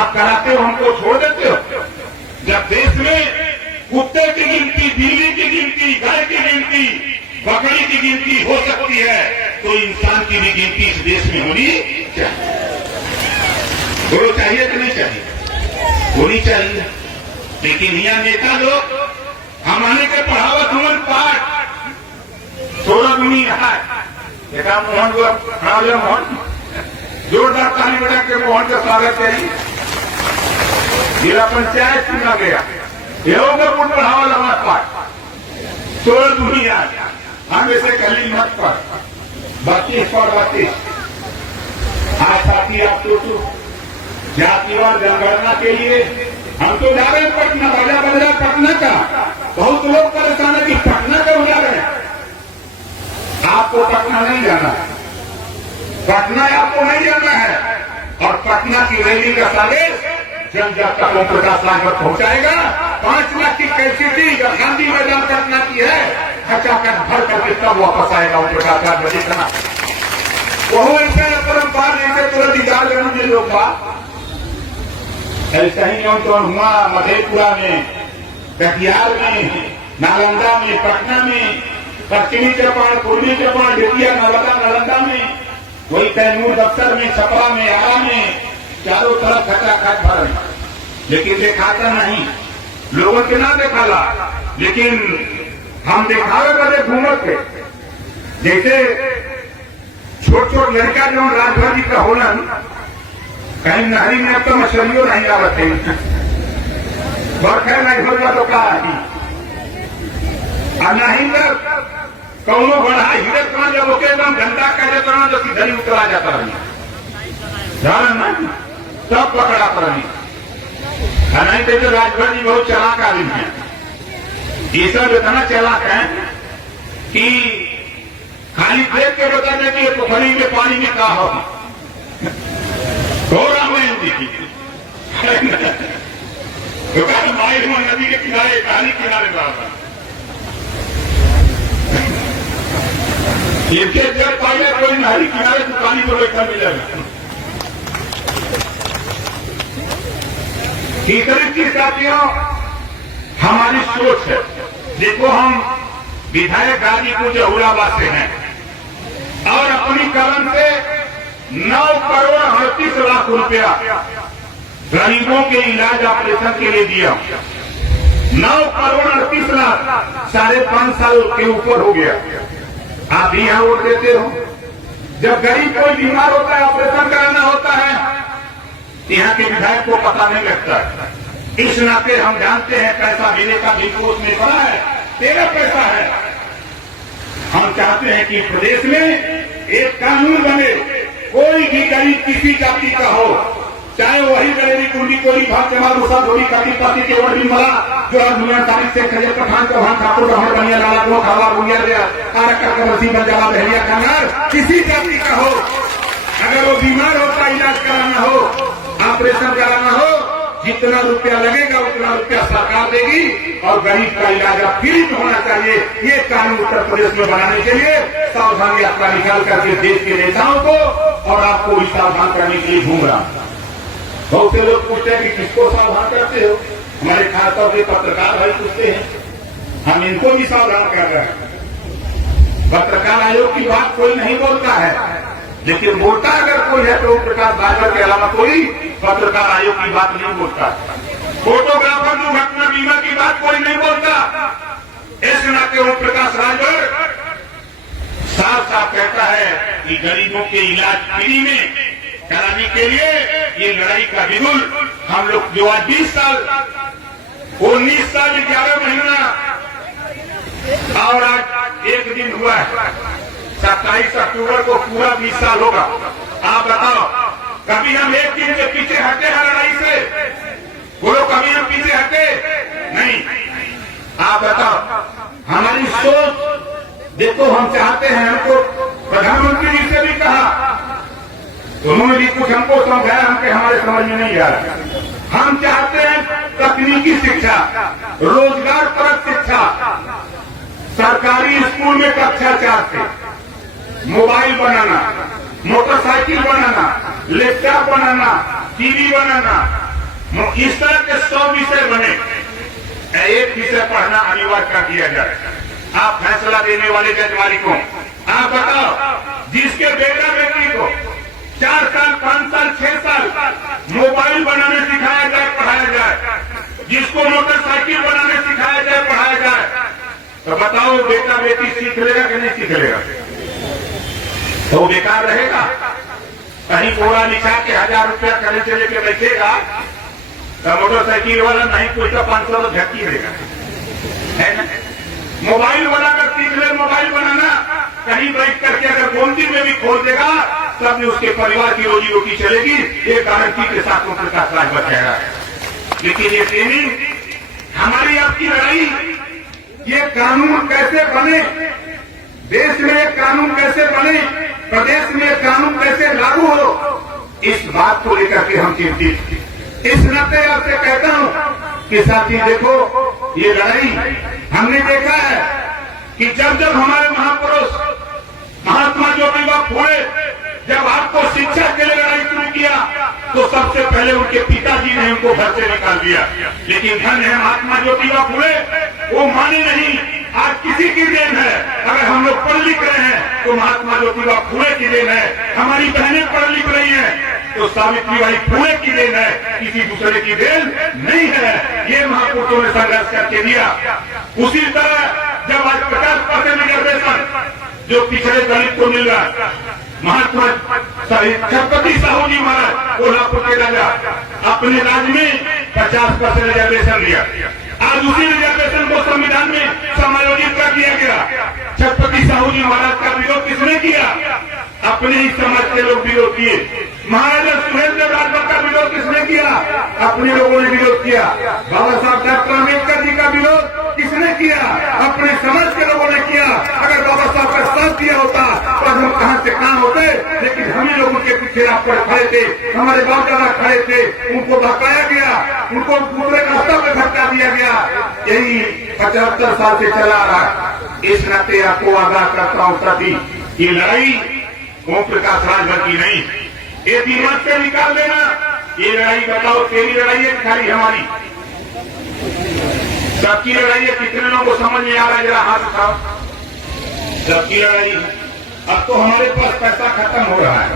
आप कराते हो, हमको छोड़ देते हो। जब देश में कुत्ते की गिनती, बिल्ली की गिनती, गाय की गिनती, बकरी की गिनती हो सकती है, तो इंसान की भी गिनती इस देश में होनी चाहिए। दोनों चाहिए कि नहीं चाहिए? होनी चाहिए। लेकिन यहाँ नेता लोग हमारे के पढ़ावत हुए पाठ थोड़ा भी रहा है। मोहन जोरदार ताली बजा के मोहन का स्वागत करें। जिला पंचायत चुना गया, योगपुर बढ़ावा लगा पाठ 16 दुनिया हम इसे गली मत पर 32 और 32। आज साथी आप सोचो, जातिवार जनगणना के लिए हम तो जा रहे हैं पटना, बाजा बजा पटना का। बहुत लोग परेशान है कि पटना का जा रहे हैं। आपको पटना नहीं जाना है, पटना आपको नहीं जाना है। और पटना की रैली का संदेश जन जन तक ओम प्रकाश राजभर पहुंचाएगा। 5 लाख की कैपेसिटी जब गांधी मैदान पटना की है, खचाखच भर करके तब वापस आएगा ओम प्रकाश राजभर। इतना वो ऐसे परम्पार जैसे तुरंत इजाज के लोग बात ऐसा ही नियंत्रण हुआ मधेपुरा में, कटिहार में, नालंदा में, पटना में, पश्चिमी चंपारण, पूर्वी चंपारण, बेतिया, नर्मदा, नालंदा में, वही तैमूर दफ्तर में, छपरा में, आरा में, चारों तरफ खचाखच भर। लेकिन दिखाता नहीं, लोगों के ना दिखाला, लेकिन हम दिखावे बड़े घूमत के। जैसे छोट छोट लड़का जो राजभर जी का होलन, कहीं नहरी में अब तो मछलियों नहीं आवत है, बरखा नहीं होगा तो क्या नहीं तो कौनो बड़ा हीरे कहाँ जब होके एकदम घंटा कर देता ना, जो सीधरी उतरा जाता रही ना, सब पकड़ा पर नहीं तो राजभर जी बहुत चलाक आदमी है। ये सब इतना चलाक है कि खाली देख के बताने की पोखरी में पानी में कहा हो रामायण जी की तो माई नदी के किनारे, कहानी किनारे रहा। इनके जब पहले कोई नहरी किनारे दुकानी को बैठा मिलेगा। तीसरी चीज साथियों, हमारी सोच है। देखो हम विधायक गाजीपुर जहुराबाद से हैं और अपनी कलम से 9 करोड़ 38 लाख रुपया गरीबों के इलाज ऑपरेशन के लिए दिया। 9 करोड़ 38 लाख 5.5 साल के ऊपर हो गया। आप भी यहां वोट देते हो। जब गरीब कोई बीमार होता है, ऑपरेशन कराना होता है, यहाँ के विधायक को पता नहीं लगता। इस नाते हम जानते हैं पैसा देने का भी कोष में पड़ा है, तेरा पैसा है। हम चाहते हैं कि प्रदेश में एक कानून बने, कोई भी गरीब किसी जाति का हो, चाहे वही गरीबी कुंडी कोई भाग जमा दूसरा थोड़ी काटी पाती के वर्ड भी मला जो आज 9 तारीख से खजर पठान चौहान ठाकुर ब्राह्मण बनिया लाला को खावा बुनिया दिया कारक कमरसी बंजाला बहरिया खंगार किसी जाति का हो, अगर वो बीमार होता, इलाज कराना हो, ऑपरेशन कराना हो, जितना रुपया लगेगा उतना रुपया सरकार देगी और गरीब का इलाज फ्री में होना चाहिए। ये कानून उत्तर प्रदेश में बनाने के लिए सावधान यात्रा निकाल करके देश के नेताओं को और आपको भी सावधान करने के लिए घूम रहा। बहुत से लोग पूछते हैं कि किसको सावधान करते हो? हमारे खासतौर पे पत्रकार भाई पूछते हैं, हम इनको भी सावधान कर रहे हैं। पत्रकार आयोग की बात कोई नहीं बोलता है, लेकिन बोलता अगर कोई है तो प्रकाश राजभर के अलावा कोई पत्रकार आयोग की बात नहीं बोलता। फोटोग्राफर दुर्घटना बीमा की बात कोई नहीं बोलता। इस नाते ओम प्रकाश राजभर साफ साफ कहता है कि गरीबों के इलाज फ्री में कराने के लिए ये लड़ाई का बिगुल हम लोग जो आज 20 साल 19 साल 11 महीना और आज 1 दिन हुआ है, 27 अक्टूबर को पूरा 20 साल होगा। आप बताओ, कभी हम एक दिन के पीछे हटे हैं लड़ाई से? बोलो, कभी हम पीछे हटे नहीं। आप बताओ, हमारी सोच देखो, हम चाहते हैं, हमको प्रधानमंत्री जी से भी कहा, उन्होंने भी कुछ हमको समझाया, हमके हमारे समझ में नहीं आ रहा। हम चाहते हैं तकनीकी शिक्षा, रोजगार परक शिक्षा, सरकारी स्कूल में कक्षा 4 से मोबाइल बनाना, मोटरसाइकिल बनाना, लैपटॉप बनाना, टीवी बनाना, इस तरह के 100 विषय बने, एक विषय पढ़ना अनिवार्य कर दिया जाए। आप फैसला देने वाले जज मालिकों, आप बताओ, जिसके बेटा बेटी को 4 साल 5 साल 6 साल मोबाइल बनाने सिखाया जाए, पढ़ाया जाए, जिसको मोटरसाइकिल बनाने सिखाया जाए, पढ़ाया जाए, तो बताओ बेटा बेटी सीख लेगा कि नहीं सीख लेगा? तो बेकार रहेगा। कहीं बोरा लिखा के 1000 रुपया खर्च से लेके बैठेगा तो मोटरसाइकिल वाला नहीं कोई तो 500 तो झटकी देगा, है ना? मोबाइल वाला अगर सीख ले मोबाइल बनाना, कहीं बैठ करके अगर गोमती में भी खोल देगा तब उसके परिवार की रोजी रोटी चलेगी, ये गारंटी के साथ ओम प्रकाश राज बचाएगा। लेकिन ये ट्रेनिंग, हमारी आपकी लड़ाई, ये कानून कैसे बने, देश में एक कानून कैसे बने, प्रदेश में एक कानून कैसे लागू हो, इस बात को लेकर के हम चिंतित। इस नाते आपसे कहता हूं कि साथी देखो, ये लड़ाई हमने देखा है कि जब जब हमारे महापुरुष महात्मा ज्योतिबा फुले जब आपको शिक्षा के लिए लड़ाई शुरू किया तो सबसे पहले उनके पिताजी ने उनको घर से निकाल दिया। लेकिन धन है महात्मा ज्योतिबा फुले, वो माने नहीं। आज किसी की देन है, अगर हम लोग पढ़ लिख रहे हैं तो महात्मा ज्योतिबा फुले की देन है। हमारी बहनें पढ़ लिख रही हैं तो सावित्रीबाई फुले की देन है, किसी दूसरे की देन नहीं है। ये महापुरुषों ने संघर्ष करके दिया। उसी तरह जब आज 50% रिजर्वेशन जो पिछड़े दलित को मिल रहा है, महात्मा छत्रपति साहू जी महाराज कोल्हापुर के राजा अपने राज्य में 50% रिजर्वेशन दिया। आज उसी रिजर्वेशन को संविधान में समायोजित कर दिया गया। छत्रपति साहू जी महाराज का विरोध किसने किया? अपने ही समाज के लोग विरोध किए। महाराजा सुहेलदेव राजभर का विरोध किसने किया? अपने लोगों ने विरोध किया। बाबा साहब डॉक्टर अम्बेडकर जी का विरोध किसने किया? अपने समाज के लोगों ने किया। अगर बाबा साहब का साथ दिया होता तो हम कहां से कहां होते, लेकिन हम ही लोग उनके पीछे पर खड़े थे, हमारे बाप दादा खड़े थे, उनको भड़काया गया, उनको दूसरे रास्ता पे भटका दिया गया। यही 75 साल से चला आ रहा है। इस नाते आपको आगाह करता हूं साथी, ये लड़ाई ओम प्रकाश राजभर की नहीं, ये दिमाग से निकाल देना। ये लड़ाई बताओ, तेरी लड़ाई है खाली हमारी? सबकी लड़ाई है। कितने लोगों को समझ में आ रहा है? जरा हाथ उठाओ। सबकी लड़ाई है। अब तो हमारे पास पैसा खत्म हो रहा है।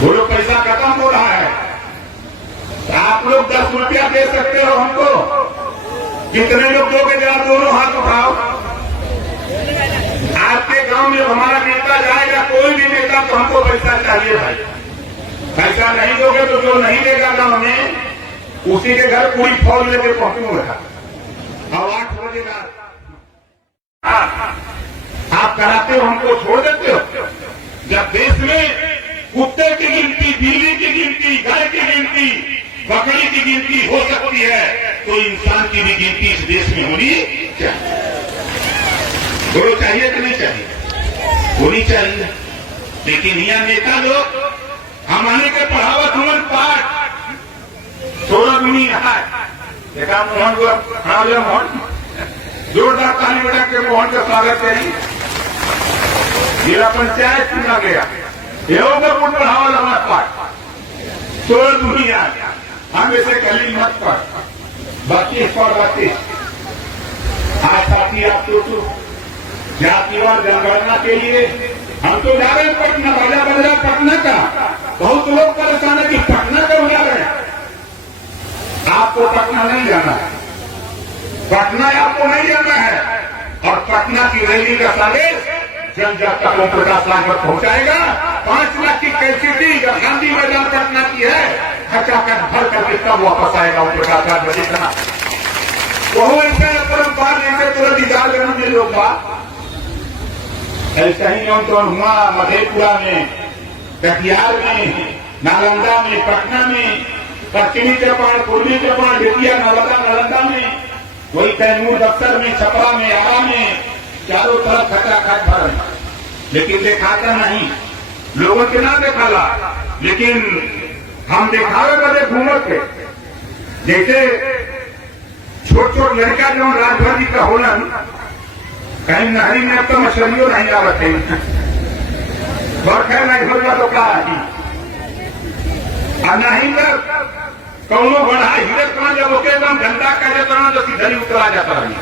बोलो, पैसा खत्म हो रहा है। तो आप लोग 10 रुपया दे सकते हो हमको? कितने लोग दोगे? जरा दोनों हाथ उठाओ। आपके गांव में हमारा नेता जाएगा, कोई भी नेता, तो हमको पैसा चाहिए भाई। पैसा नहीं दोगे तो जो नहीं देगा गांव में उसी के घर पूरी फौज लेके पहुंचूंगा। अब 8 बजे आप कराते हो, हमको छोड़ देते हो। जब देश में कुत्ते की गिनती, बिल्ली की गिनती, गाय की गिनती, बकरी की गिनती हो सकती है तो इंसान की भी गिनती इस देश में होनी चाहिए। बोलो, चाहिए कि नहीं चाहिए? होनी चाहिए। लेकिन यहाँ नेता लोग हमारे के पढ़ावत हुए पाठ 16 दुनिया है। देखा मोहन को खड़ा हो, मोहन जोरदार ताली बजा के मोहन का स्वागत करें। जिला पंचायत चुना गया, ये होगा पढ़ावा लगा पाठ 16 दुनिया। हम इसे कली मत पर 32 और 32। आज साथी आप सोचो, जातिवार जनगणना के लिए हम तो जा रहे हैं पटना, बाजा बजा पटना का। बहुत लोग परेशान है कि पटना क्यों जा रहे हैं? आपको पटना नहीं जाना है, पटना आपको नहीं जाना है। और पटना की रैली का संदेश जन जन तक ओम प्रकाश राजभर पहुंचाएगा। 5 लाख की कैपेसिटी गांधी मैदान पटना की है, खचाखच भर करके तब वापस आएगा ओम प्रकाश राजभर। इतना वो ऐसा परम्पार जैसे तुरंत इजाज करना में लोग बात ऐसा ही तो हुआ मधेपुरा में, कटिहार में, नालंदा में, पटना में, पश्चिमी चौपाल, पूर्वी चौपाल, बेतिया, नालंदा में, वही कैमूर, दफ्तर में, छपरा में, आरा में, चारों तरफ खचाखच भर। लेकिन दिखाता नहीं, लोगों के ना दिखाला, लेकिन हम दिखावे बदे घूमत थे। जैसे छोट लड़का जो राजभर जी का होला, कहीं नहरी में अब तो मछलियों नहीं आवत है, बरखा नहीं होगा तो क्या नहीं कर कौनो बड़ा हिरत कहाँ जब ओके एकदम घंटा कर देता ना तो सीधरी उतरा जाता रही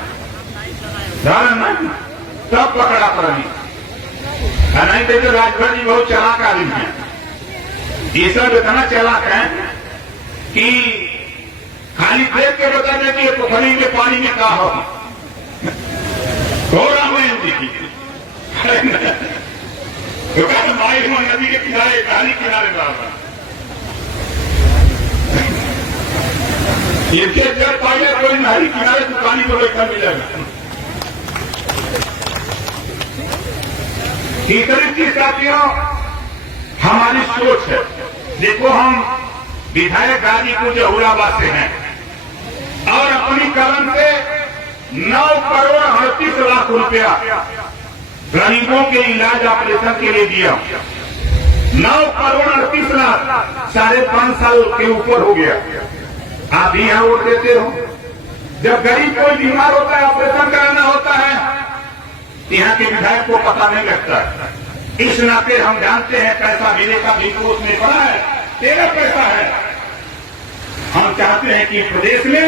तब पकड़ा पर नहीं तो राजभर जी बहुत चालाक आदमी है। ये सब इतना चालाक है कि खाली देख के बता दें कि पोखरी के पानी में क्या हो रामायण जी की माई नदी के किनारे गाली किनारे बराबर इनके जब पहले कोई नहरी किनारे दुकानी को बैठा मिलेगा। तीसरी चीज साथियों हमारी सोच है। देखो हम विधायक गाजीपुर जहुराबाद से हैं और अपनी कलम से 9 करोड़ 38 लाख रुपया गरीबों के इलाज ऑपरेशन के लिए दिया। 9 करोड़ 38 लाख 5.5 साल के ऊपर हो गया। आप ही यहां वोट देते हो। जब गरीब कोई बीमार होता है ऑपरेशन कराना होता है यहाँ के विधायक को पता नहीं लगता है। इस नाते हम जानते हैं पैसा मिले का भी कोष में पड़ा है, तेरा पैसा है। हम चाहते हैं कि प्रदेश में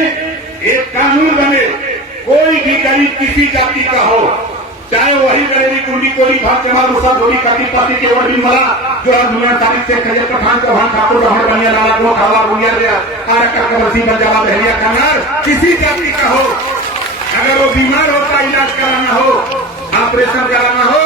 एक कानून बने, कोई भी गरीब किसी जाति का हो, चाहे वही गरीबी कुंडी कोई भाग चमार मुसा धोरी काटी पाती के वर्दी मला जो दुनिया तारीख से खजर पठान का भान ठाकुर रहमान बनिया लाला को खावा बुनिया रे आर का कबरसी बंजाला बहरिया कनार किसी जाति का हो, अगर वो बीमार होता इलाज कराना हो, ऑपरेशन कराना हो,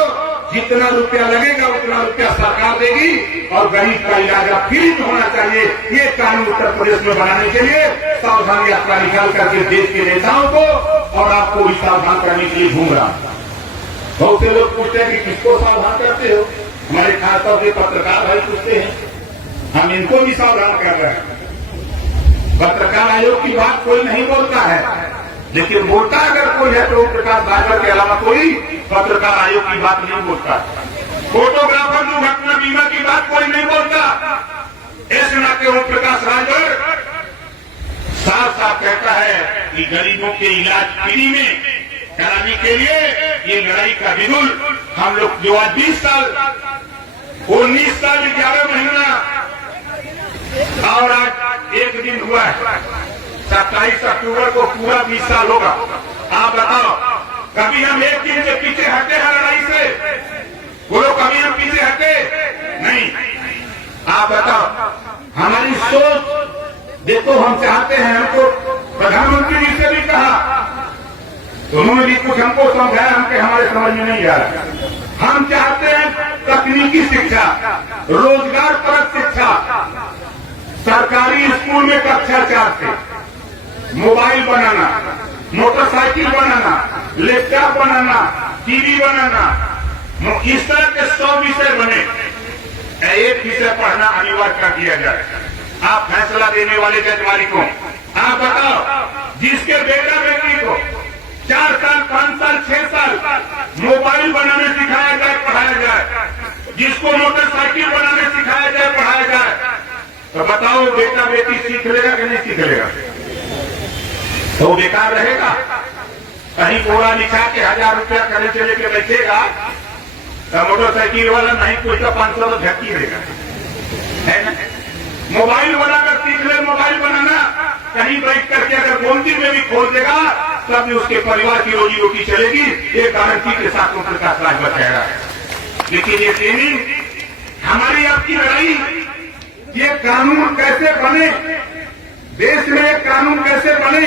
जितना रुपया लगेगा उतना रुपया सरकार देगी और गरीब का इलाज फ्री होना चाहिए। ये कानून उत्तर प्रदेश में बनाने के लिए सावधान यात्रा निकाल करके देश के नेताओं को और आपको भी सावधान करने के लिए घूम रहा। बहुत से लोग पूछते हैं कि किसको सावधान करते हो, हमारे खासतौर से पत्रकार भाई पूछते हैं, हम इनको भी सावधान कर रहे हैं। पत्रकार आयोग की बात कोई नहीं बोलता है, लेकिन बोलता अगर कोई है तो प्रकाश राजभर के अलावा कोई पत्रकार आयोग की बात नहीं बोलता। फोटोग्राफर दुर्घटना बीमा की बात कोई नहीं बोलता। इस नाते ओम प्रकाश राजभर साफ साफ कहता है कि गरीबों के इलाज फ्री में कराने के लिए ये लड़ाई का बिगुल हम लोग जो आज 20 साल 19 साल 11 महीना और आज एक दिन हुआ है, 27 अक्टूबर को पूरा 20 साल होगा। आप बताओ कभी हम एक दिन से पीछे हटे हैं लड़ाई से? बोलो कभी हम पीछे हटे नहीं। आप बताओ हमारी सोच देखो, हम चाहते हैं, हमको प्रधानमंत्री जी से भी कहा, उन्होंने भी कुछ हमको समझाया, हमके हमारे समझ में नहीं आ रहा। हम चाहते हैं तकनीकी शिक्षा, रोजगार परक शिक्षा, सरकारी स्कूल में कक्षा 4 से मोबाइल बनाना, मोटरसाइकिल बनाना, लैपटॉप बनाना, टीवी बनाना, इस तरह के 100 विषय बने। एक विषय पढ़ना अनिवार्य कर दिया जाए। आप फैसला देने वाले जज मालिकों, आप बताओ जिसके बेटा बेटी को 4 साल 5 साल 6 साल मोबाइल बनाने सिखाया जाए, पढ़ाया जाए, जिसको मोटरसाइकिल बनाने सिखाया जाए, पढ़ाया जाए, तो बताओ बेटा बेटी सीख लेगा कि नहीं सीख लेगा? तो बेकार रहेगा। कहीं बोरा लिखा के 1000 रुपया खर्च से लेके बैठेगा तो मोटरसाइकिल वाला नहीं कुछ तो 500 तो झटकी देगा, है ना? मोबाइल बनाकर सीख ले, मोबाइल बनाना कहीं बैठ करके अगर गोमती में भी खोल देगा तब भी उसके परिवार की रोजी रोटी चलेगी, ये गारंटी के साथ ओम प्रकाश राजभर कह रहा है। लेकिन ये ट्रेनिंग हमारी आपकी लड़ाई, ये कानून कैसे बने, देश में एक कानून कैसे बने,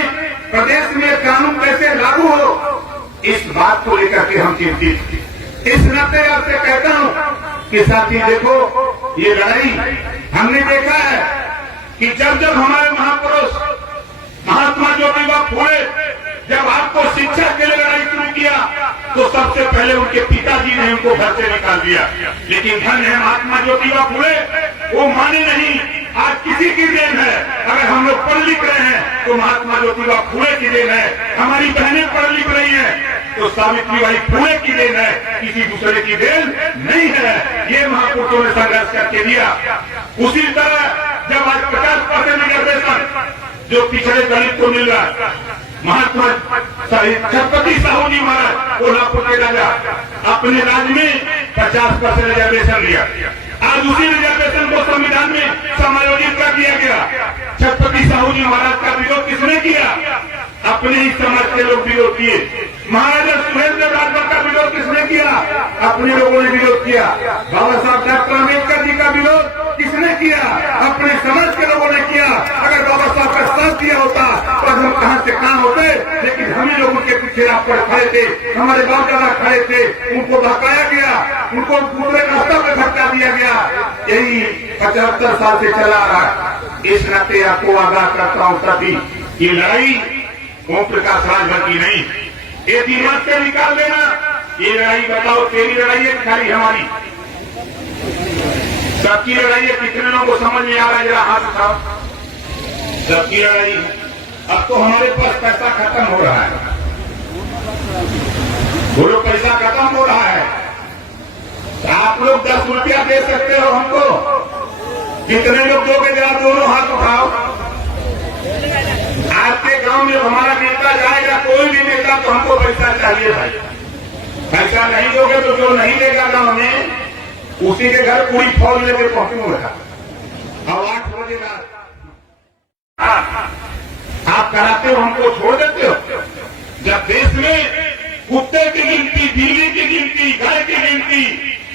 प्रदेश में एक कानून कैसे लागू हो, इस बात को लेकर के हम चिंतित। इस नाते आपसे कहता हूं कि साथी देखो, ये लड़ाई हमने देखा है कि जब जब हमारे महापुरुष महात्मा ज्योतिबा फुले जब आपको शिक्षा के लिए लड़ाई शुरू किया तो सबसे पहले उनके पिताजी ने उनको घर से निकाल दिया। लेकिन धन है महात्मा ज्योतिबा फुले, वो माने नहीं। आज किसी की देन है, अगर हम लोग पढ़ लिख रहे हैं तो महात्मा ज्योतिबा फुले की देन है। हमारी बहनें पढ़ लिख रही हैं तो सावित्रीबाई फुले की देन है, किसी दूसरे की देन नहीं है। ये महापुरुषों ने संघर्ष करके दिया। उसी तरह जब आज 50% रिजर्वेशन जो पिछड़े दलित को मिल रहा है, महात्मा छत्रपति साहू जी महाराज कोल्हापुर के राजा अपने राज्य में 50% रिजर्वेशन लिया। आज उसी रिजर्वेशन को संविधान में समायोजित कर दिया। अपने ही समाज के लोग विरोध किए। महाराजा सुहेलदेव राजभर का विरोध किसने किया? अपने लोगों ने विरोध किया। बाबा साहब डॉक्टर अम्बेडकर जी का विरोध किसने किया? अपने समाज के लोगों ने किया। अगर बाबा साहब का साथ दिया होता तो हम कहां से कहां होते, लेकिन हम ही लोग उनके पीछे पर खड़े थे, हमारे बाप दादा खड़े थे, उनको भटकाया गया, उनको पूरे रास्ता पे भटका दिया गया। यही 75 साल से चला आ रहा है। इस नाते आपको आगाह करता हूं सभी, ये लड़ाई ओम प्रकाश राजभर की नहीं, ये दिमाग से निकाल देना। ये लड़ाई बताओ तेरी लड़ाई है खाली हमारी? सबकी लड़ाई है। कितने लोगों को समझ में आ रहा है? जरा हाथ उठाओ। सबकी लड़ाई है। अब तो हमारे पास पैसा खत्म हो रहा है, बोलो पैसा खत्म हो रहा है। आप लोग 10 रुपया दे सकते हो हमको? कितने लोग दोगे? जरा दोनों हाथ उठाओ। आपके गांव में हमारा नेता जाएगा, कोई भी नेता, तो हमको पैसा चाहिए भाई। पैसा नहीं दोगे तो जो नहीं देगा गांव में, उसी के घर पूरी फौज लेकर पहुंचूंगा। अब 8 बजे आप कराते हो, हमको छोड़ देते हो। जब देश में कुत्ते की गिनती, बिल्ली की गिनती, गाय की गिनती,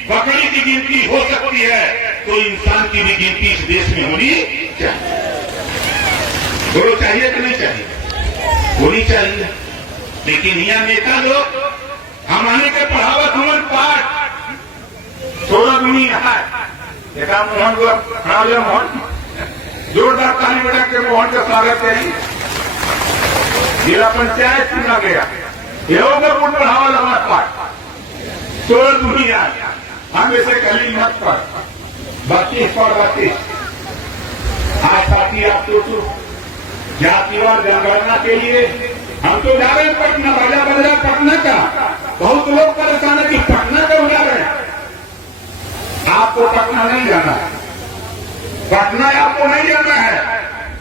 बकरी की गिनती हो सकती है, तो इंसान की भी गिनती इस देश में होनी चाहिए। बोलो चाहिए कि नहीं चाहिए? होनी चाहिए। लेकिन यहाँ नेता लोग हमारे के पढ़ावत हुमन पाठ सोलह दुनिया है। देखा मोहन को खड़ा हो, मोहन जोरदार ताली बजा के मोहन का स्वागत करें। जिला पंचायत चुना गया, योगपुर पढ़ावा लगा पाठ 16 दुनिया, हम इसे कली मत पर 32 पर 32। आज साथी आप सोचो, जातिवार जनगणना के लिए हम तो जा रहे हैं पटना, बाजा बजा पटना का। बहुत लोग परेशान है कि पटना का जा रहे हैं। आपको पटना नहीं जाना है, पटना आपको नहीं जाना है।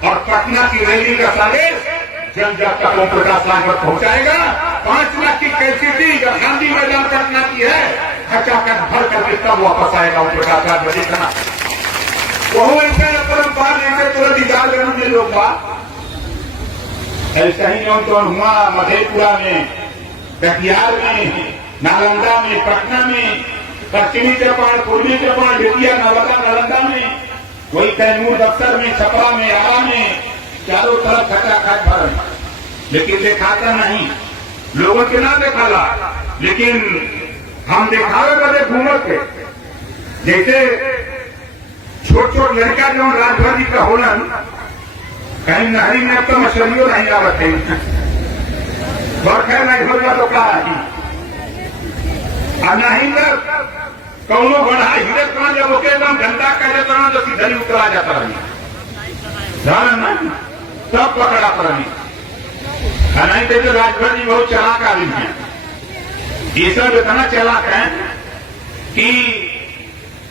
और पटना की रैली का संदेश जन जन तक ओम प्रकाश राजभर पहुंचाएगा। 5 लाख की कैपेसिटी जब गांधी मैदान पटना की है, खचाखच भर करके तब वापस आएगा ओम प्रकाश राजभर। देखना वो ऐसे परम्परा जैसे तुरंत इजाज में लोग बात ऐसा ही तो हुआ मधेपुरा में, कटिहार में, नालंदा में, पटना में, पश्चिमी चौपाल, पूर्वी चौपाल, बेतिया, नालंदा में, वही कैमूर, बक्सर में, छपरा में, आरा में, चारों तरफ खचाखच भर। लेकिन दिखाता नहीं, लोगों के ना दिखाला, लेकिन हम दिखावे बदे घूमत थे। जैसे छोट छोट लड़का जो राजभर जी का होलन, कहीं नहरी में अब तो मछलियों नहीं आवत है, बरखा नहीं होगा तो क्या है, नहीं कौनो बढ़ा हिरत कहाँ जब ओके एकदम झंडा कह देता ना तो सीधा ही उतरा जाता रही, सब पकड़ा पर नहीं देते। राजभर जी बहुत चालाक आदमी है, ये सब इतना चालाक है कि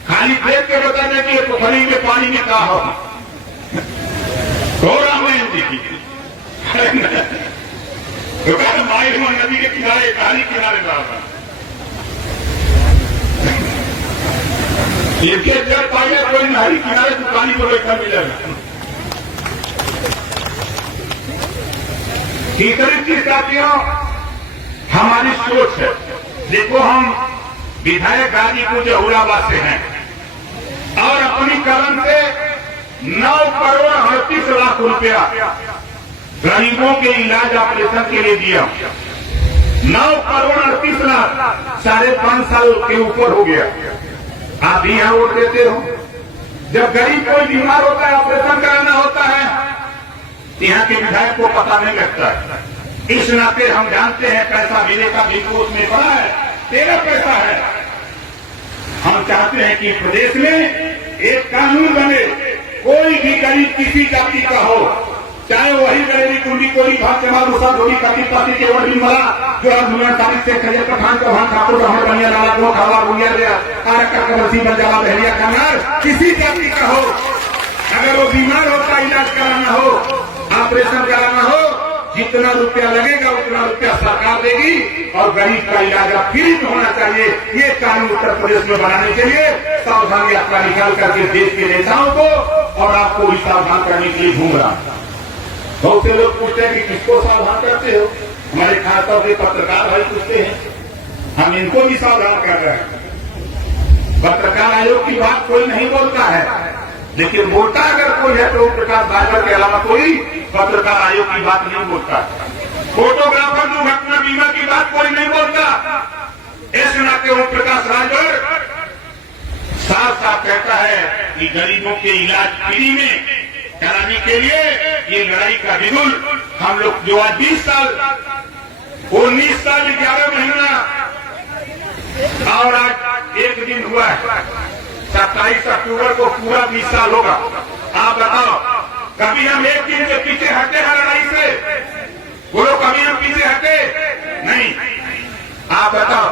खाली देख के बताने की पोखरी में पानी में कहा हो रामायण जी की तो माई नदी के किनारे खाली किनारे रहा इसके जब पाइए कोई नहरी किनारे दुकानी को बैठा मिलेगा। तीसरी चीज साथियों हमारी सोच है। देखो हम विधायक गाजीपुर जहुराबाद से हैं और अपनी कलम से 9 करोड़ 38 लाख रुपया गरीबों के इलाज ऑपरेशन के लिए दिया। 9 करोड़ 38 लाख 5.5 साल के ऊपर हो गया। आप भी यहां वोट देते हो। जब गरीब कोई बीमार होता है, ऑपरेशन कराना होता है, यहाँ के विधायक को पता नहीं लगता है। इस नाते हम जानते हैं पैसा मिलेगा भी उसमें पड़ा है, तेरा पैसा है। हम चाहते हैं कि प्रदेश में एक कानून बने, कोई भी गरीब किसी जाति का हो, चाहे वही गरीबी कुंडी कोई भाग के बाद उसका धोनी काटी पाती के वर्ड भी मरा जो आज तारीख से खजर पठान का भाग ठाकुर रहर बनिया डाला दो खावा बुनिया दिया बरसी बन जाला बहरिया कनार किसी जाति का हो, अगर वो बीमार होता इलाज कराना हो, ऑपरेशन कराना हो, जितना रुपया लगेगा उतना रुपया सरकार देगी और गरीब का इलाज फ्री में होना चाहिए। ये कानून उत्तर प्रदेश में बनाने के लिए सावधान यात्रा निकाल करके देश के नेताओं को और आपको भी सावधान करने के लिए घूम रहा। बहुत से लोग पूछते हैं कि किसको सावधान करते हो। हमारे खासतौर से पत्रकार भाई पूछते हैं, हम इनको भी सावधान कर रहे हैं। पत्रकार आयोग की बात कोई नहीं बोलता है, लेकिन बोलता अगर कोई है तो ओम प्रकाश राजभर के अलावा कोई पत्रकार आयोग की बात नहीं बोलता। फोटोग्राफर दुर्घटना बीमा की बात कोई नहीं बोलता। इस नाते ओम प्रकाश राजभर साफ साफ कहता है कि गरीबों के इलाज फ्री में कराने के लिए ये लड़ाई का बिगुल हम लोग जो आज 20 साल 19 साल 11 महीना और आज एक दिन हुआ है, 27 अक्टूबर को पूरा 20 साल होगा। आप बताओ, कभी हम एक दिन के पीछे हटे हैं लड़ाई से? बोलो, कभी हम पीछे हटे? नहीं। आप बताओ,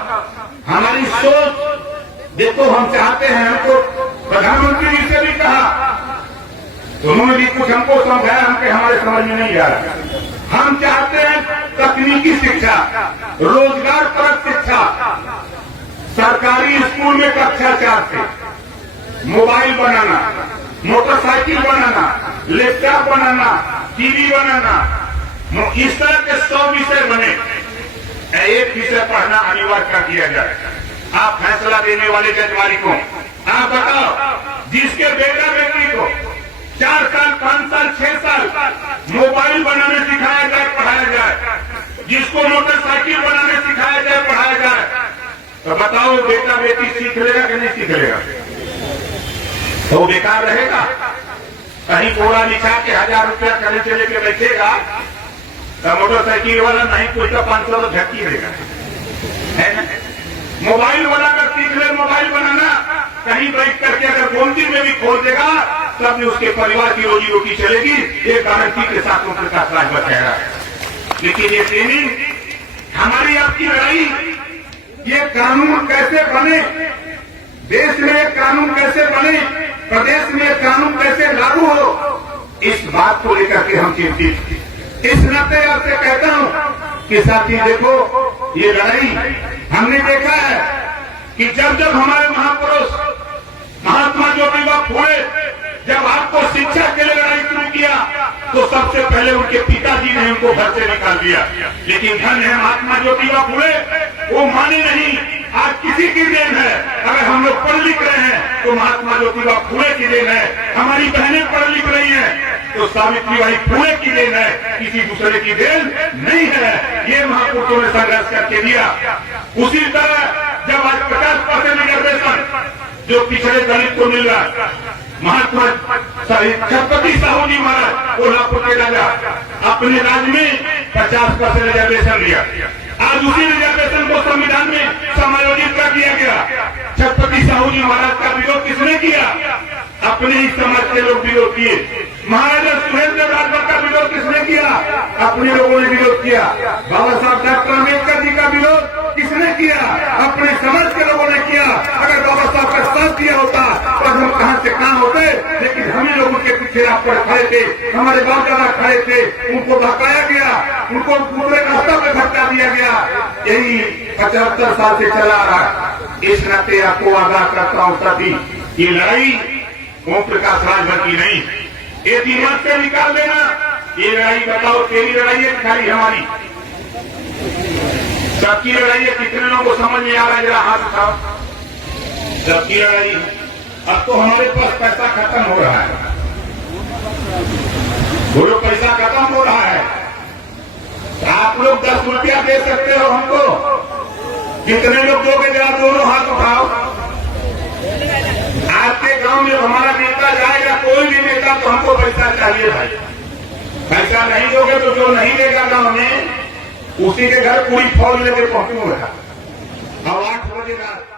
हमारी सोच देखो, हम चाहते हैं, हमको प्रधानमंत्री जी से भी कहा, उन्होंने भी कुछ हमको समझाया, हमके हमारे समझ में नहीं आ रहा। हम चाहते हैं तकनीकी शिक्षा, रोजगार परक शिक्षा, सरकारी स्कूल में कक्षा 4 से मोबाइल बनाना, मोटरसाइकिल बनाना, लैपटॉप बनाना, टीवी बनाना, इस तरह के 100 विषय बने। एक विषय पढ़ना अनिवार्य कर दिया जाए। आप फैसला देने वाले जजमारी को आप बताओ, जिसके बेटा बेटी को 4 साल 5 साल 6 साल मोबाइल बनाने सिखाया जाए, पढ़ाया जाए, जिसको मोटरसाइकिल बनाने सिखाया जाए, पढ़ाया जाए, तो बताओ बेटा बेटी सीख लेगा कि नहीं सीख लेगा? तो वो बेकार रहेगा। कहीं कोड़ा बिछा के 1000 रुपया करने से लेके बैठेगा तो मोटरसाइकिल वाला नहीं कुछ तो 500 तो झटकी देगा, है ना? मोबाइल बनाकर सीख ले, मोबाइल बनाना, कहीं बैठ करके अगर गोमती में भी खोल देगा तब भी उसके परिवार की रोजी रोटी चलेगी, ये गारंटी के साथ ओम प्रकाश राजभर कह रहा है। लेकिन ये ट्रेनिंग, हमारी आपकी लड़ाई, ये कानून कैसे बने, देश में ये कानून कैसे बने, प्रदेश में ये कानून कैसे लागू हो, इस बात को लेकर के हम चिंतित थे। इस नाते आपसे कहता हूं कि साथी देखो, ये लड़ाई हमने देखा है कि जब जब हमारे महापुरुष महात्मा ज्योतिबा फुले जब आपको शिक्षा के लिए लड़ाई शुरू किया तो सबसे पहले उनके पिताजी ने उनको घर से निकाल दिया। लेकिन धन है महात्मा ज्योतिबा फुले, वो माने नहीं। आज किसी की देन है, अगर हम लोग पढ़ लिख रहे हैं तो महात्मा ज्योतिबा फुले की देन है। हमारी बहनें पढ़ लिख रही हैं तो सावित्रीबाई फुले की देन है, किसी दूसरे की देन नहीं है। ये महापुरुषों ने संघर्ष करके दिया। उसी तरह जब आज 50% रिजर्वेशन जो पिछड़े दलित को मिल रहा है, महात्मा छत्रपति साहू जी महाराज कोल्हापुर के राजा अपने राज्य में 50% रिजर्वेशन दिया। आज उसी रिजर्वेशन को संविधान में समायोजित कर दिया गया। छत्रपति साहू जी महाराज का विरोध किसने किया? अपने ही समाज के लोग विरोध किए। महाराजा सुहेलदेव राजभर का विरोध किसने किया? अपने लोगों ने विरोध किया। बाबा साहब डॉक्टर अम्बेडकर जी का विरोध किसने किया? अपने समाज के लोगों ने किया। अगर बाबा साहब का साथ दिया होता तो हम कहां से कहां होते, लेकिन हम ही लोग उनके पीछे पर खड़े थे, हमारे बाप दादा खड़े थे, उनको भटकाया गया, उनको दूसरे रास्ता पे भटका दिया गया। यही 75 साल से चला आ रहा। इस नाते आपको आगाह करता हूं सभी, ये लड़ाई ओम प्रकाश राजभर की नहीं, ये दिमाग से निकाल देना। ये लड़ाई बताओ, तेरी लड़ाई है खाली हमारी? सबकी लड़ाई है। कितने लोगों को समझ में आ रहा है? जरा हाथ उठाओ। सबकी लड़ाई है। अब तो हमारे पास पैसा खत्म हो रहा है, बोलो पैसा खत्म हो रहा है। आप लोग 10 रुपया दे सकते हो हमको? कितने लोग दोगे? जरा दोनों हाथ उठाओ। आपके गांव में हमारा नेता जाएगा, कोई भी नेता, तो हमको पैसा चाहिए भाई। पैसा नहीं दोगे तो जो नहीं देगा गांव में, उसी के घर पूरी फौज लेके पहुंचूंगा। अब 8 बजे रात